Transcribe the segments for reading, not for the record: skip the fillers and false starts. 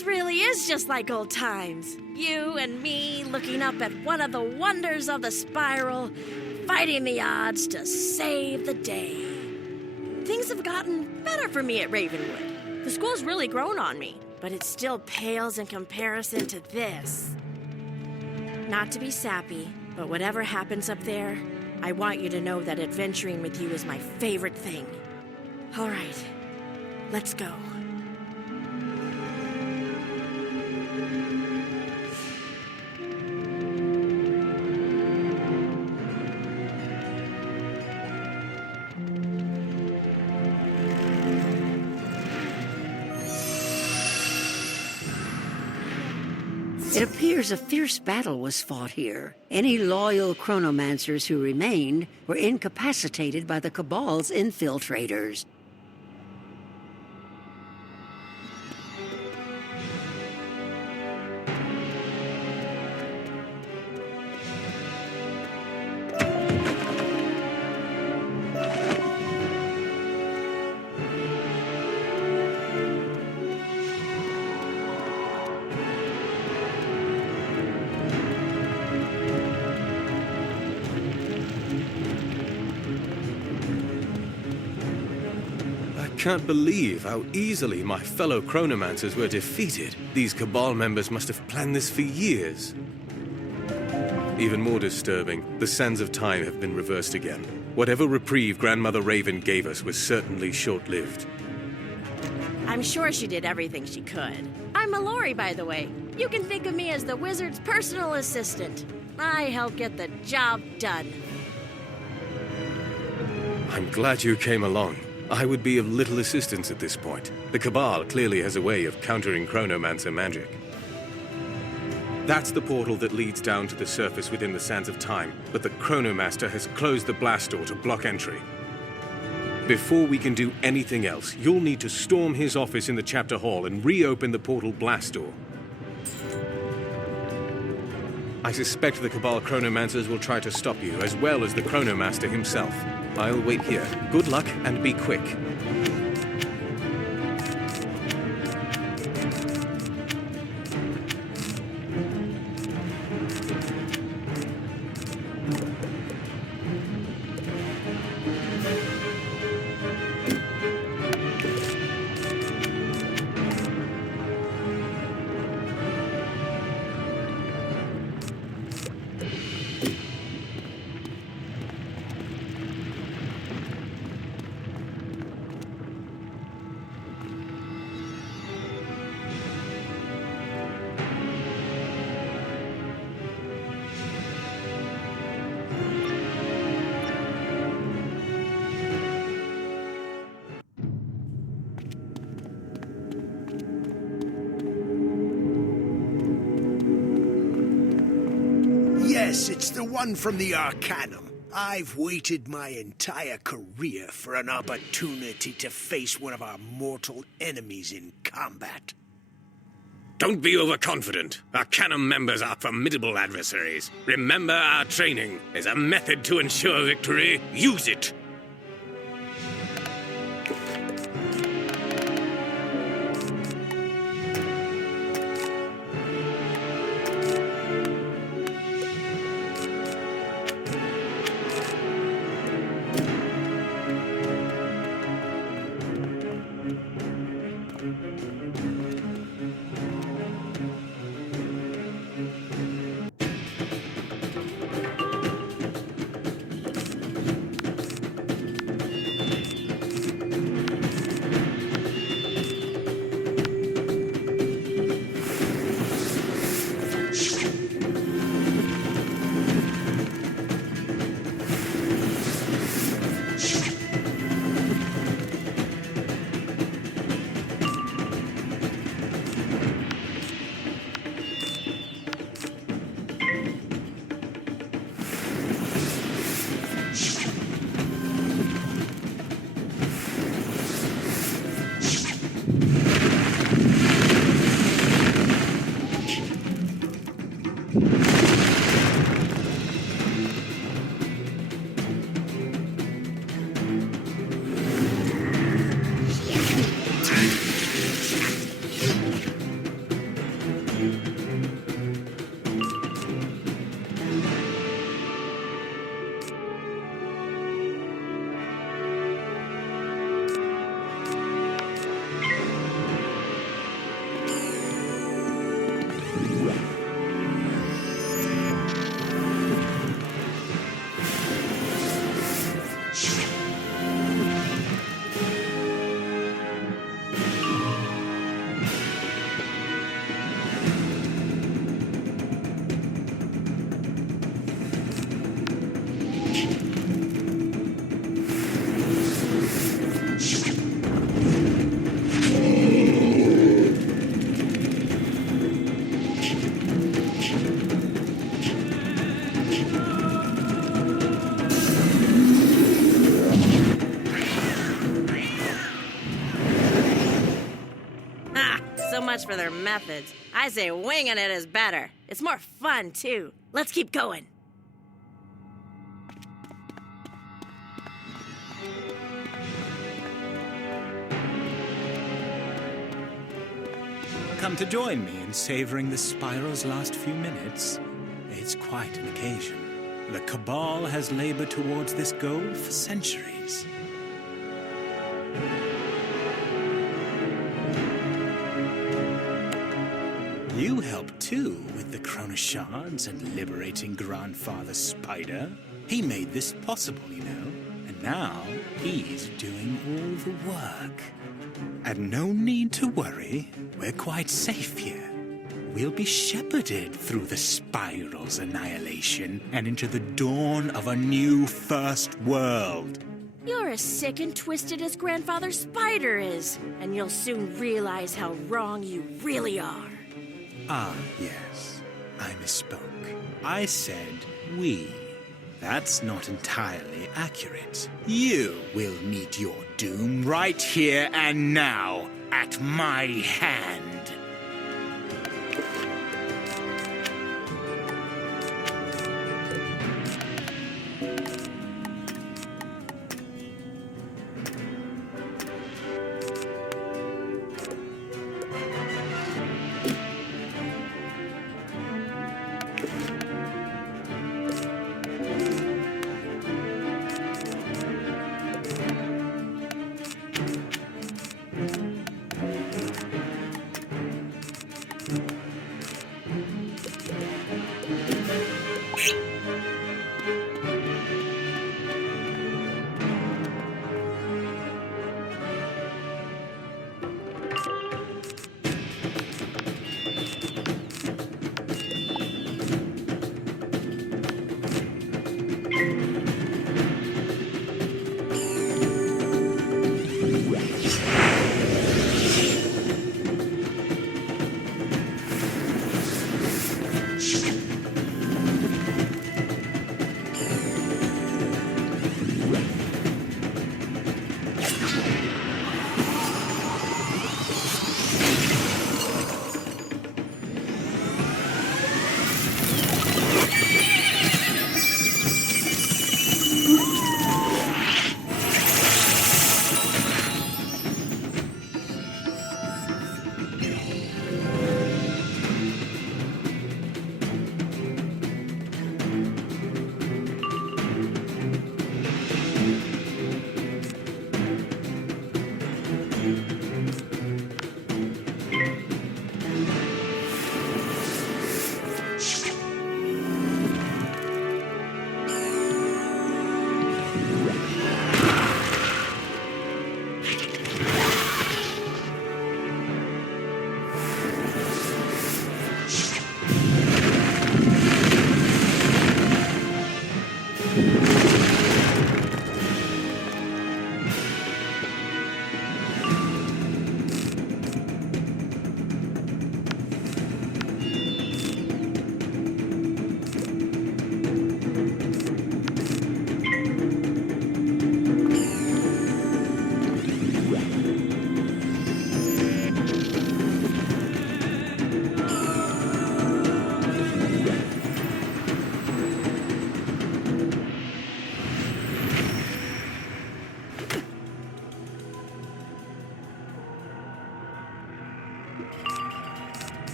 This really is just like old times. You and me looking up at one of the wonders of the spiral, fighting the odds to save the day. Things have gotten better for me at Ravenwood. The school's really grown on me, but it still pales in comparison to this. Not to be sappy, but whatever happens up there, I want you to know that adventuring with you is my favorite thing. All right, let's go. It appears a fierce battle was fought here. Any loyal chronomancers who remained were incapacitated by the Cabal's infiltrators. I can't believe how easily my fellow chronomancers were defeated. These Cabal members must have planned this for years. Even more disturbing, the sands of time have been reversed again. Whatever reprieve Grandmother Raven gave us was certainly short-lived. I'm sure she did everything she could. I'm Mallory, by the way. You can think of me as the wizard's personal assistant. I help get the job done. I'm glad you came along. I would be of little assistance at this point. The Cabal clearly has a way of countering chronomancer magic. That's the portal that leads down to the surface within the Sands of Time, but the Chronomaster has closed the blast door to block entry. Before we can do anything else, you'll need to storm his office in the chapter hall and reopen the portal blast door. I suspect the Cabal Chronomancers will try to stop you, as well as the Chronomaster himself. I'll wait here. Good luck, and be quick. Yes, it's the one from the Arcanum. I've waited my entire career for an opportunity to face one of our mortal enemies in combat. Don't be overconfident. Arcanum members are formidable adversaries. Remember our training. There's a method to ensure victory. Use it. Ha! So much for their methods. I say winging it is better. It's more fun, too. Let's keep going. Come to join me in savoring the spiral's last few minutes? It's quite an occasion. The Cabal has labored towards this goal for centuries. You helped too with the Chrono Shards and liberating Grandfather Spider. He made this possible, you know, and now he's doing all the work. And no need to worry, we're quite safe here. We'll be shepherded through the spiral's annihilation and into the dawn of a new first world. You're as sick and twisted as Grandfather Spider is, and you'll soon realize how wrong you really are. Ah, yes, I misspoke. I said we. That's not entirely accurate. You will meet your doom right here and now, at my hand.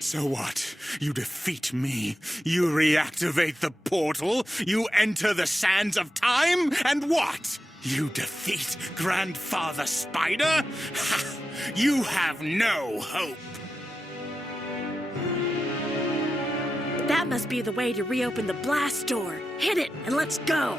So what? You defeat me. You reactivate the portal. You enter the sands of time. And what? You defeat Grandfather Spider? Ha! You have no hope. That must be the way to reopen the blast door. Hit it and let's go.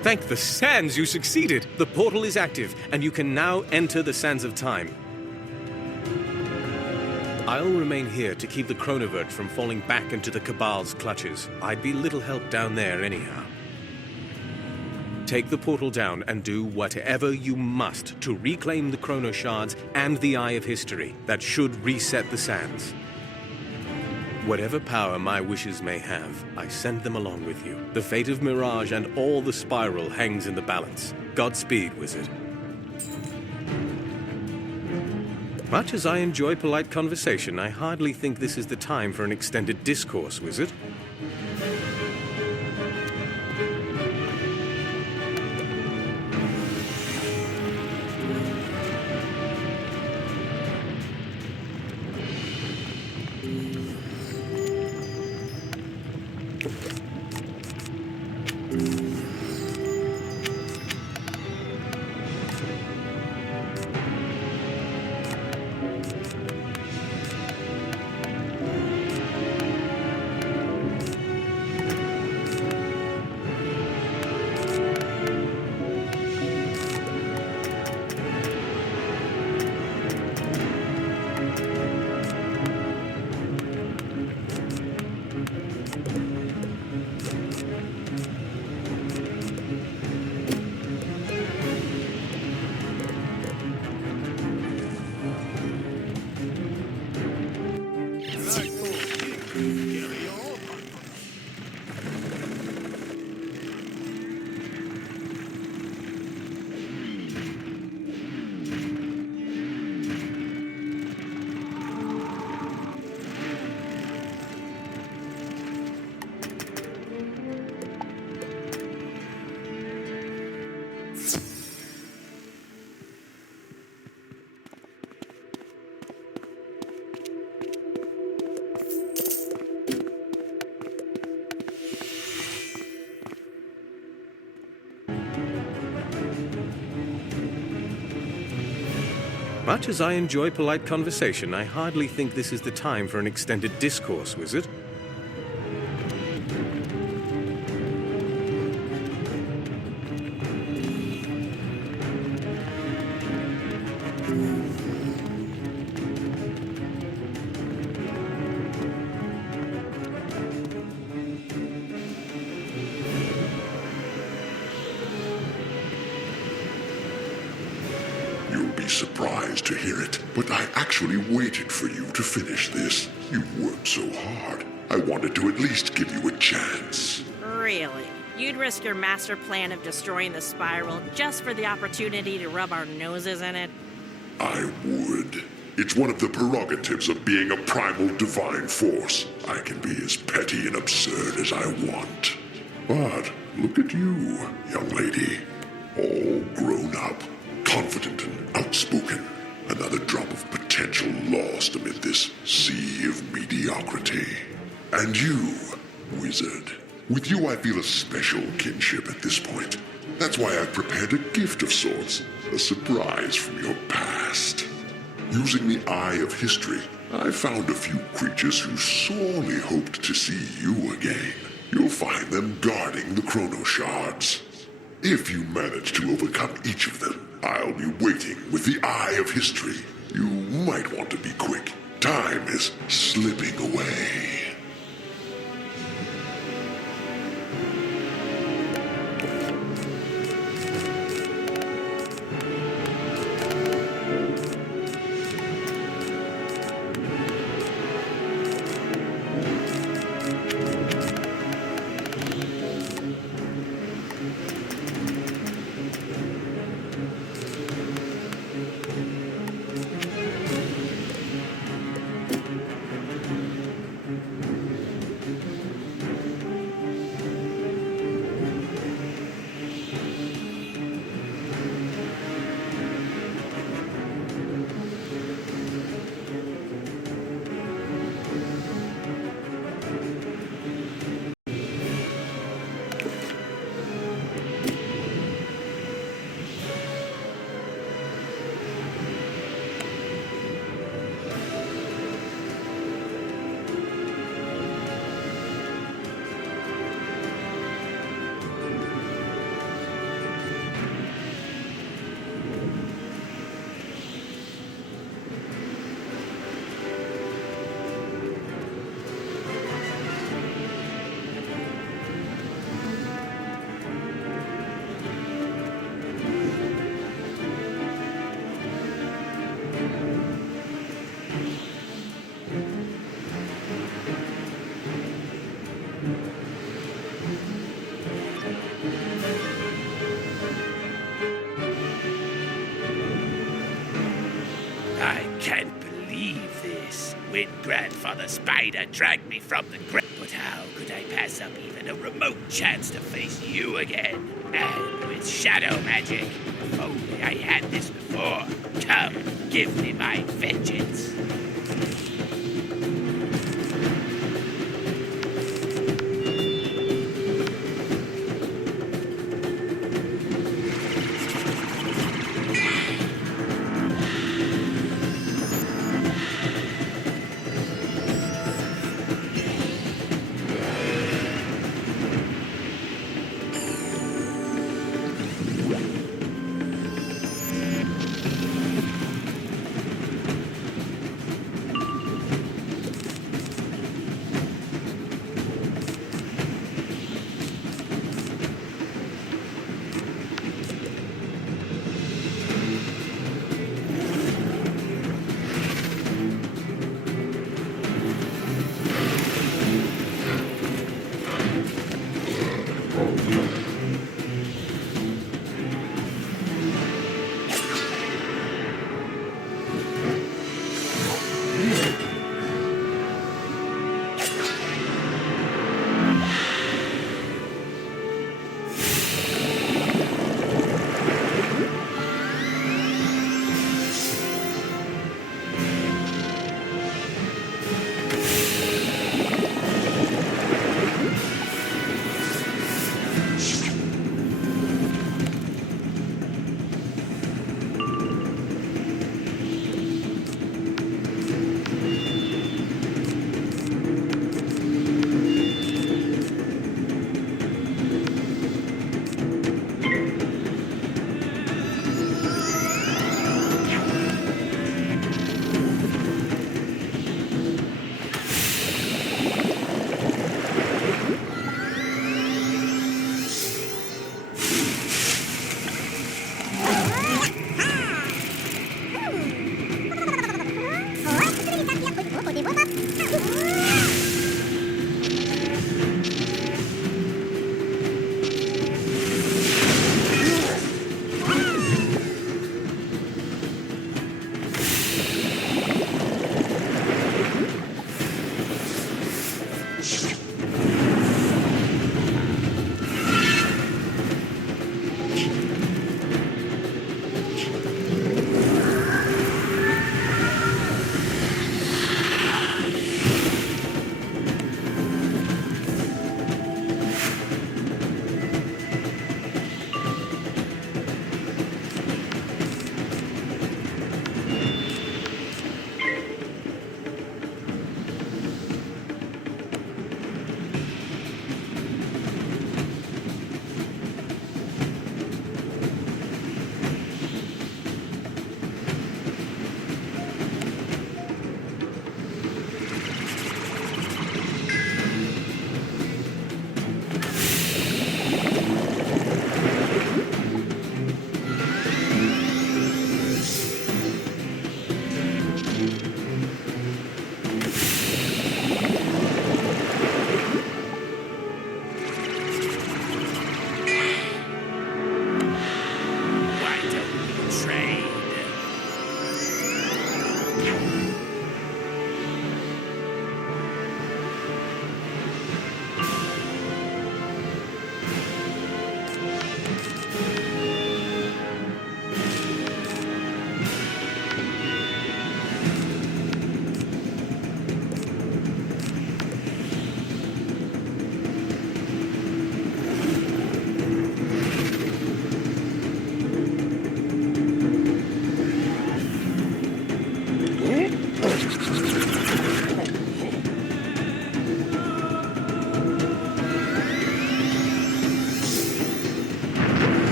Thank the sands you succeeded! The portal is active, and you can now enter the sands of time. I'll remain here to keep the Chronoverge from falling back into the Cabal's clutches. I'd be little help down there anyhow. Take the portal down and do whatever you must to reclaim the Chrono Shards and the Eye of History. That should reset the sands. Whatever power my wishes may have, I send them along with you. The fate of Mirage and all the Spiral hangs in the balance. Godspeed, Wizard. Much as I enjoy polite conversation, I hardly think this is the time for an extended discourse, Wizard. Much as I enjoy polite conversation, I hardly think this is the time for an extended discourse, Wizard. You'll be surprised to hear it, but I actually waited for you to finish this. You worked so hard. I wanted to at least give you a chance. Really? You'd risk your master plan of destroying the spiral just for the opportunity to rub our noses in it? I would. It's one of the prerogatives of being a primal divine force. I can be as petty and absurd as I want. But look at you, young lady. All grown up, confident and outspoken. Another drop of potential lost amid this sea of mediocrity. And you, Wizard. With you I feel a special kinship at this point. That's why I've prepared a gift of sorts. A surprise from your past. Using the Eye of History, I found a few creatures who sorely hoped to see you again. You'll find them guarding the Chrono Shards. If you manage to overcome each of them, I'll be waiting with the Eye of History. You might want to be quick. Time is slipping away. I can't believe this. When Grandfather Spider dragged me from the grave. But how could I pass up even a remote chance to face you again? And with shadow magic. If only I had this before. Come, give me my vengeance.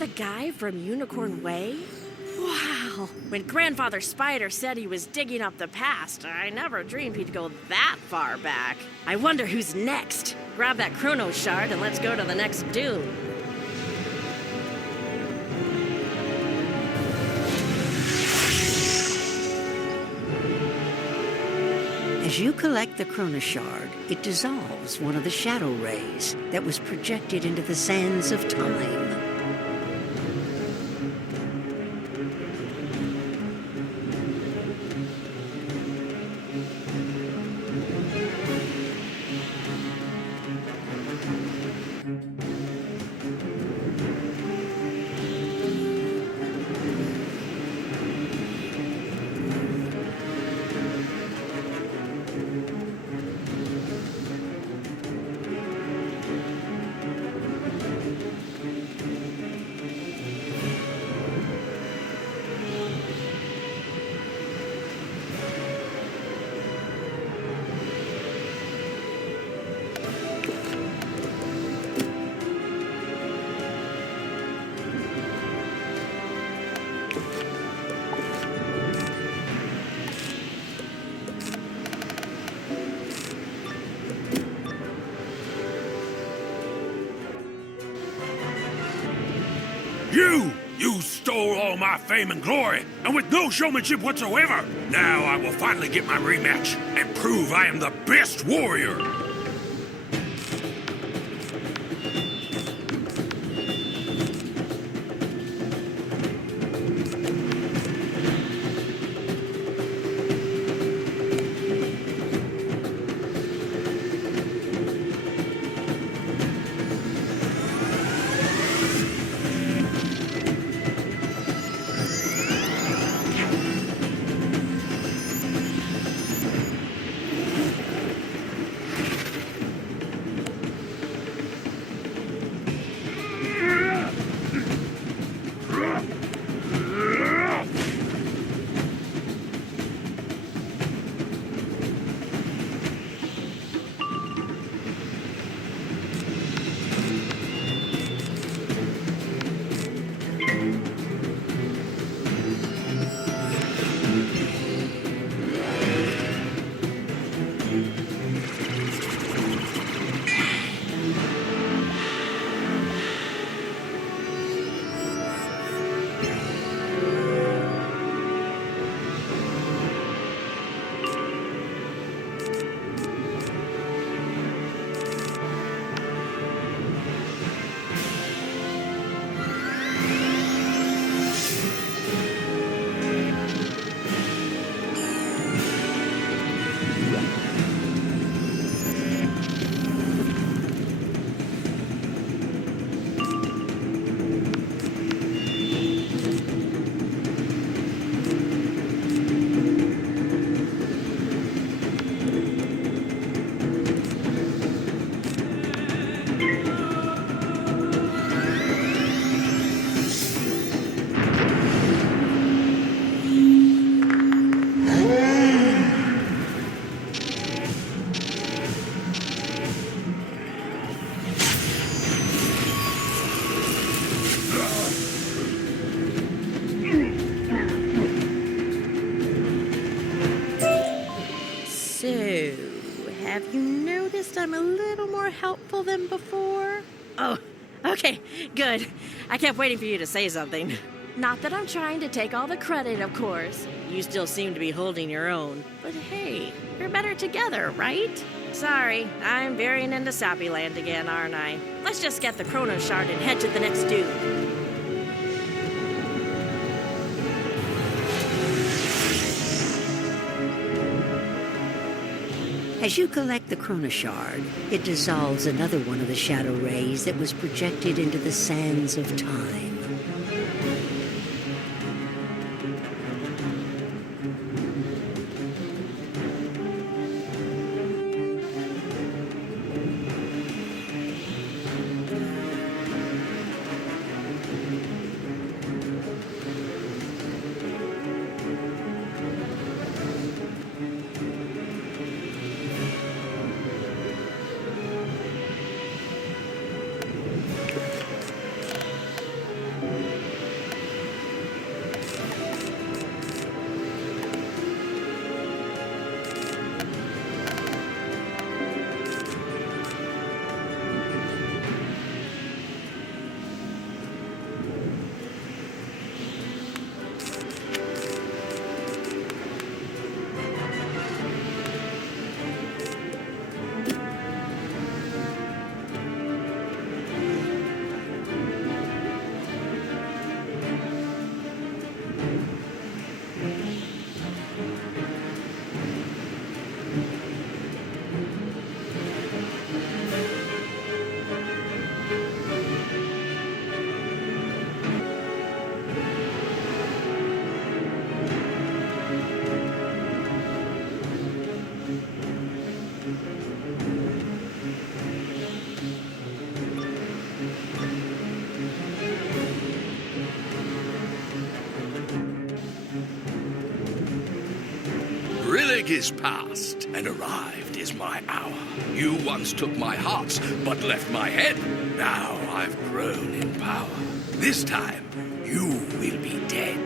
the guy from Unicorn Way? Wow! When Grandfather Spider said he was digging up the past, I never dreamed he'd go that far back. I wonder who's next. Grab that Chrono Shard and let's go to the next dune. As you collect the Chrono Shard, it dissolves one of the shadow rays that was projected into the sands of time. You stole all my fame and glory, and with no showmanship whatsoever. Now I will finally get my rematch and prove I am the best warrior. Have you noticed I'm a little more helpful than before? Oh, okay, good. I kept waiting for you to say something. Not that I'm trying to take all the credit, of course. You still seem to be holding your own. But hey, we're better together, right? Sorry, I'm veering into Sappy Land again, aren't I? Let's just get the Chrono Shard and head to the next dune. As you collect the Chrono Shard, it dissolves another one of the shadow rays that was projected into the sands of time. is past, and arrived is my hour. You once took my heart, but left my head. Now I've grown in power. This time, you will be dead.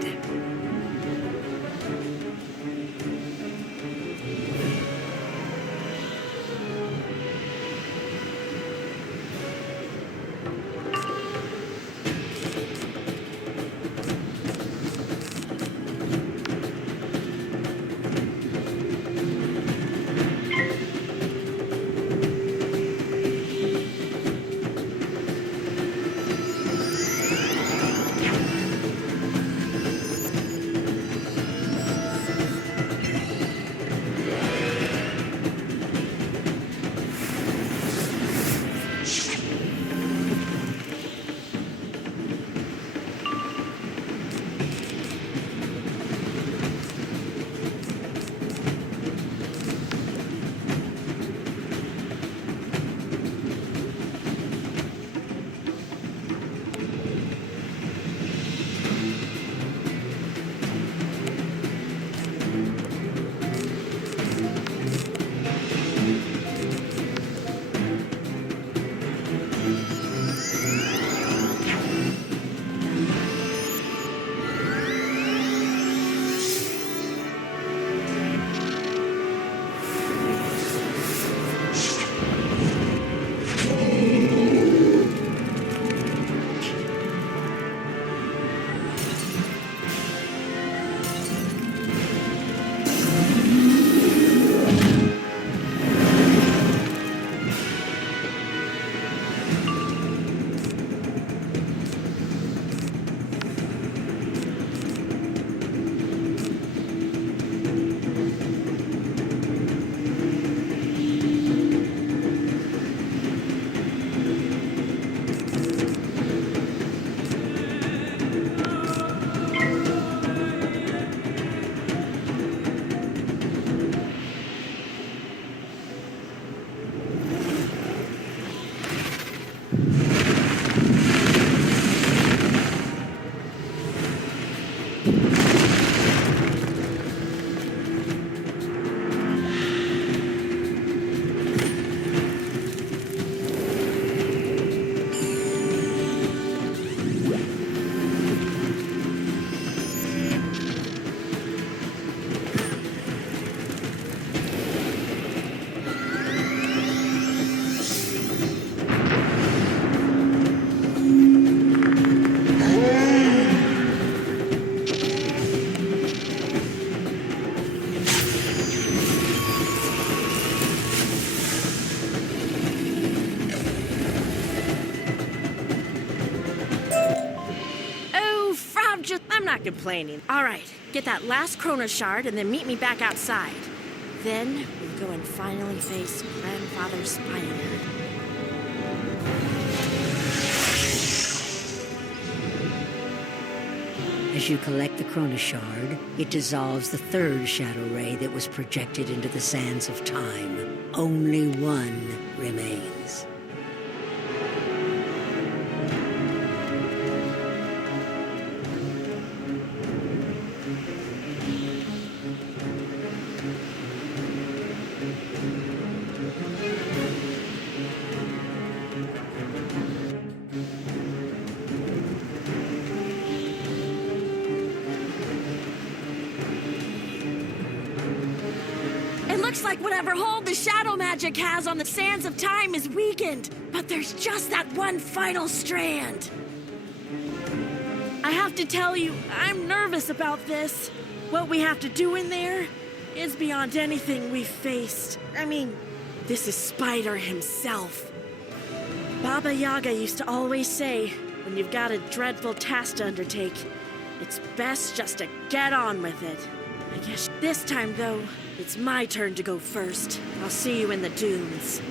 I'm not complaining. All right, get that last Chrono Shard and then meet me back outside. Then we'll go and finally face Grandfather Spider. As you collect the Chrono Shard, it dissolves the third shadow ray that was projected into the sands of time. Only one remains. Looks like whatever hold the shadow magic has on the sands of time is weakened, but there's just that one final strand. I have to tell you, I'm nervous about this. What we have to do in there is beyond anything we've faced. I mean, this is Spider himself. Baba Yaga used to always say, when you've got a dreadful task to undertake, it's best just to get on with it. I guess this time, though, it's my turn to go first. I'll see you in the dunes.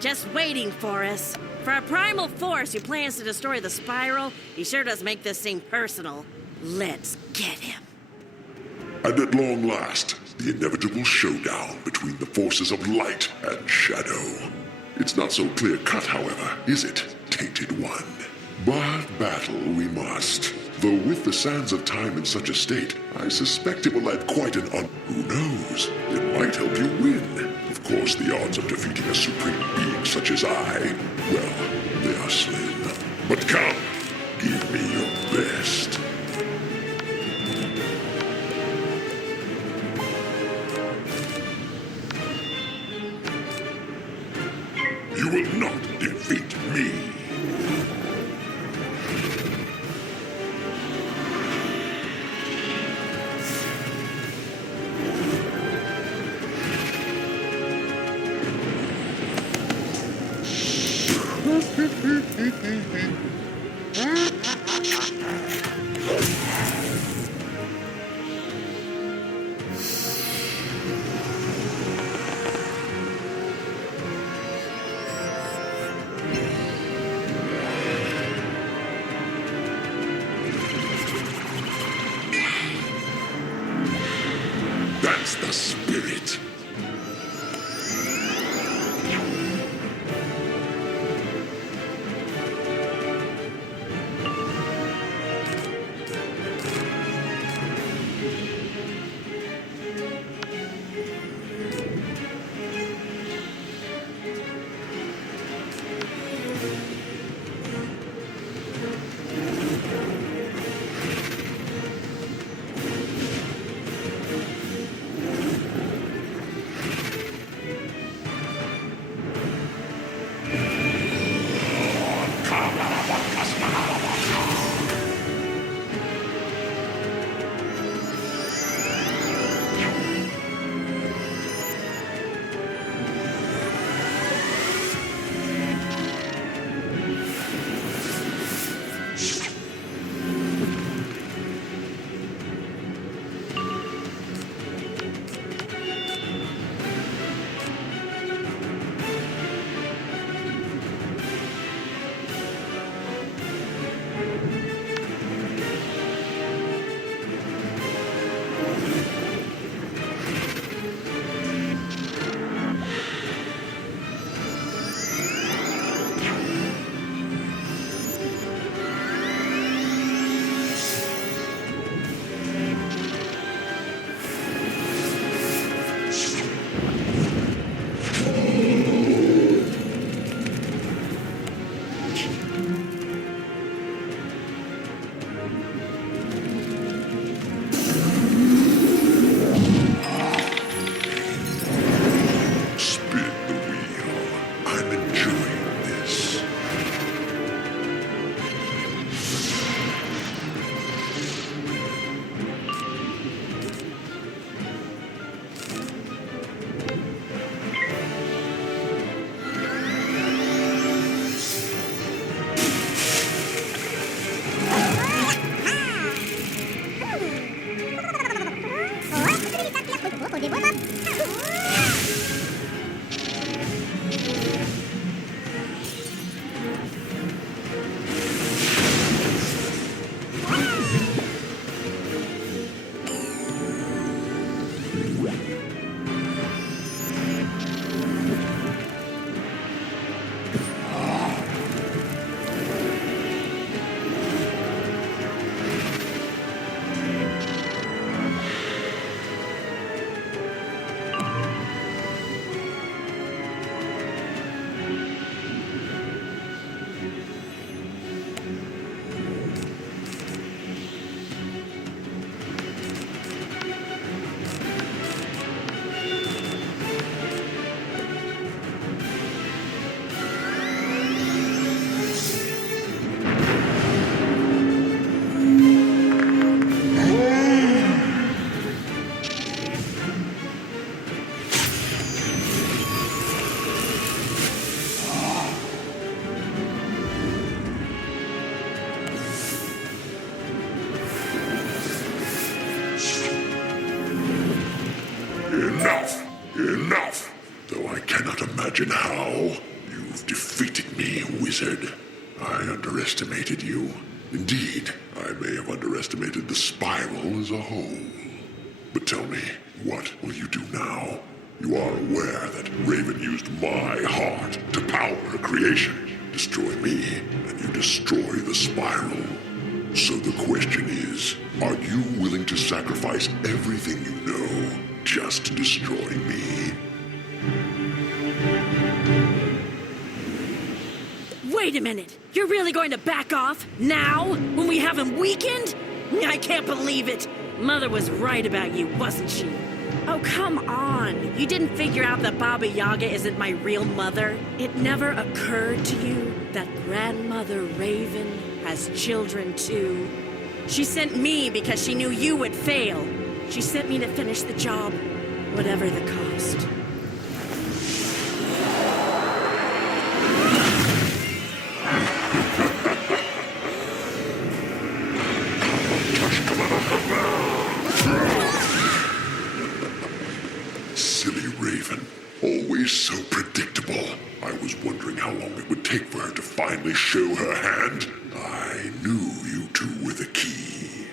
just waiting for us. For a primal force who plans to destroy the spiral, he sure does make this seem personal. Let's get him. And at long last, the inevitable showdown between the forces of light and shadow. It's not so clear-cut, however, is it, Tainted One? But battle we must. Though with the sands of time in such a state, I suspect it will add quite an Who knows? It might help you win. Of course, the odds of defeating a supreme being such as I, well, they are slim. But come, give me your best. You will not defeat me. That's the spirit. indeed. I may have underestimated the spiral as a whole. But tell me, what will you do now? You are aware that Raven used my heart to power her creation. Destroy me, and you destroy the spiral. So the question is, are you willing to sacrifice everything you know just to destroy me? Wait a minute. You're really going to back off? Now? When we have him weakened? I can't believe it. Mother was right about you, wasn't she? Oh, come on. You didn't figure out that Baba Yaga isn't my real mother? It never occurred to you that Grandmother Raven has children too? She sent me because she knew you would fail. She sent me to finish the job, whatever the cost. Silly Raven. Always so predictable. I was wondering how long it would take for her to finally show her hand. I knew you two were the key.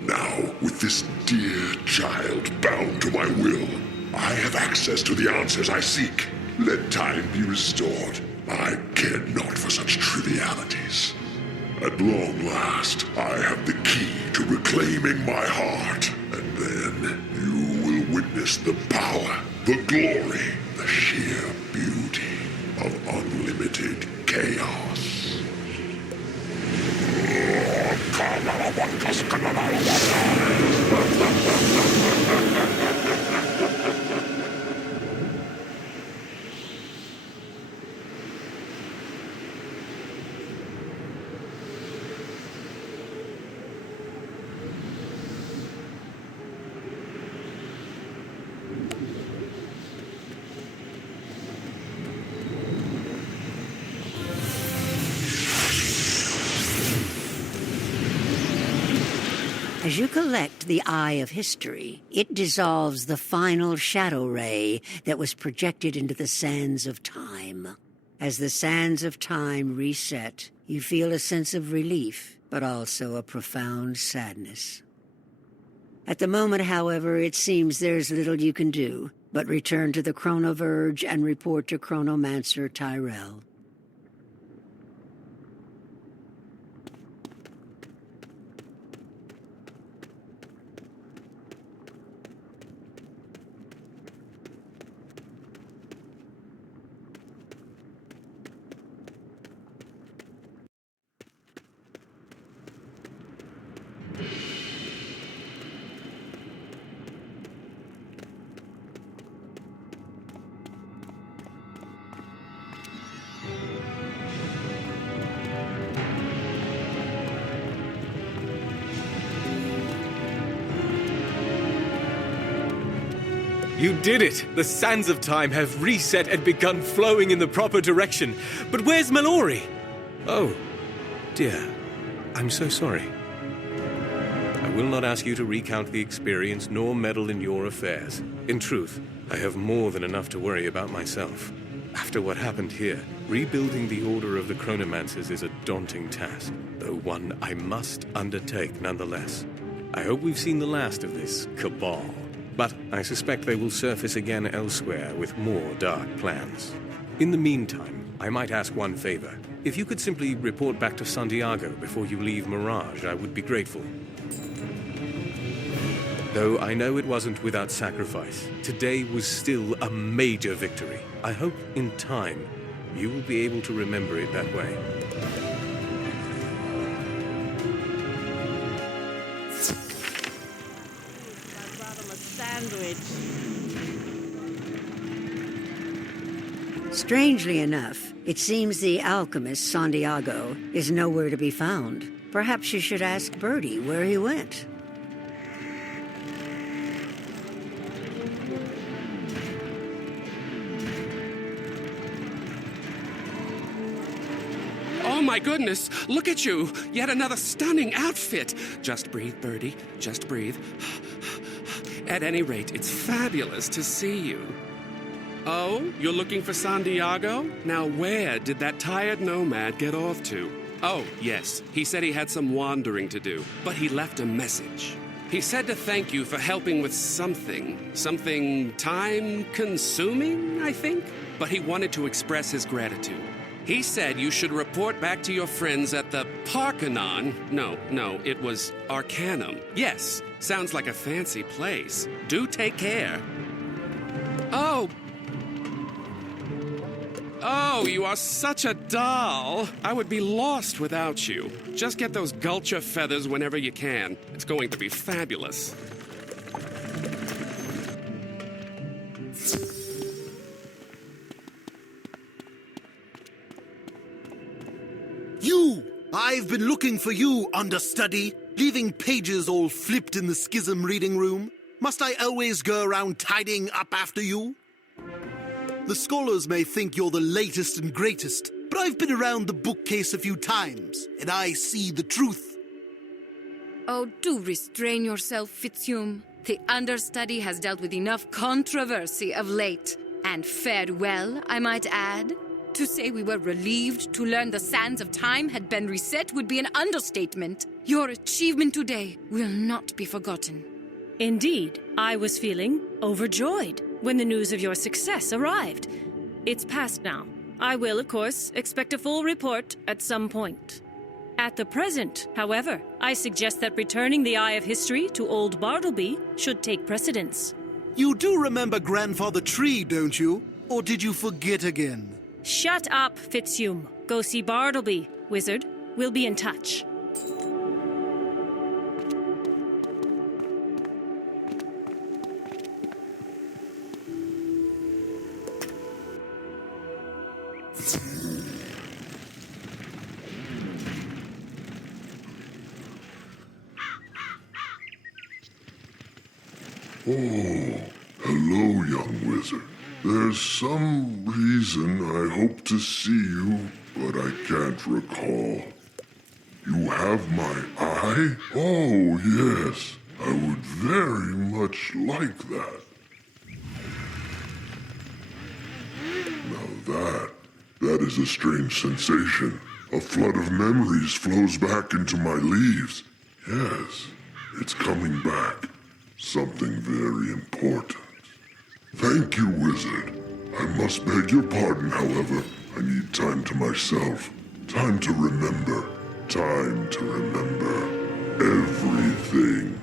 Now, with this dear child bound to my will, I have access to the answers I seek. Let time be restored. I care not for such trivialities. At long last, I have the key to reclaiming my heart. And then you will witness the power, the glory, the sheer beauty of unlimited chaos. As you collect the Eye of History, it dissolves the final shadow ray that was projected into the sands of time. As the sands of time reset, you feel a sense of relief, but also a profound sadness. At the moment, however, it seems there's little you can do but return to the Chronoverge and report to Chronomancer Tyrell. You did it! The sands of time have reset and begun flowing in the proper direction. But where's Mallory? Oh, dear. I'm so sorry. I will not ask you to recount the experience nor meddle in your affairs. In truth, I have more than enough to worry about myself. After what happened here, rebuilding the Order of the Chronomancers is a daunting task, though one I must undertake nonetheless. I hope we've seen the last of this cabal. But I suspect they will surface again elsewhere with more dark plans. In the meantime, I might ask one favor. If you could simply report back to Santiago before you leave Mirage, I would be grateful. Though I know it wasn't without sacrifice, today was still a major victory. I hope in time you will be able to remember it that way. Strangely enough, it seems the alchemist Santiago is nowhere to be found. Perhaps you should ask Birdie where he went. Oh my goodness, look at you! Yet another stunning outfit! Just breathe, Birdie, just breathe. At any rate, it's fabulous to see you. Oh, you're looking for Santiago? Now where did that tired nomad get off to? Oh, yes. He said he had some wandering to do, but he left a message. He said to thank you for helping with something. Something time-consuming, I think? But he wanted to express his gratitude. He said you should report back to your friends at the Parthenon. No, it was Arcanum. Yes, sounds like a fancy place. Do take care. Oh, you are such a doll. I would be lost without you. Just get those gulcher feathers whenever you can. It's going to be fabulous. You! I've been looking for you, understudy, leaving pages all flipped in the schism reading room. Must I always go around tidying up after you? The scholars may think you're the latest and greatest, but I've been around the bookcase a few times, and I see the truth. Oh, do restrain yourself, Fitzhume. The understudy has dealt with enough controversy of late, and fared well, I might add. To say we were relieved to learn the sands of time had been reset would be an understatement. Your achievement today will not be forgotten. Indeed, I was feeling overjoyed when the news of your success arrived. It's past now. I will, of course, expect a full report at some point. At the present, however, I suggest that returning the Eye of History to Old Bartleby should take precedence. You do remember Grandfather Tree, don't you? Or did you forget again? Shut up, Fitzhume. Go see Bartleby, Wizard. We'll be in touch. Oh, hello, young wizard. There's some reason I hope to see you, but I can't recall. You have my eye? Oh, yes. I would very much like that. Now that is a strange sensation. A flood of memories flows back into my leaves. Yes, it's coming back. Something very important. Thank you, wizard. I must beg your pardon, however. I need time to myself. Time to remember. Time to remember everything.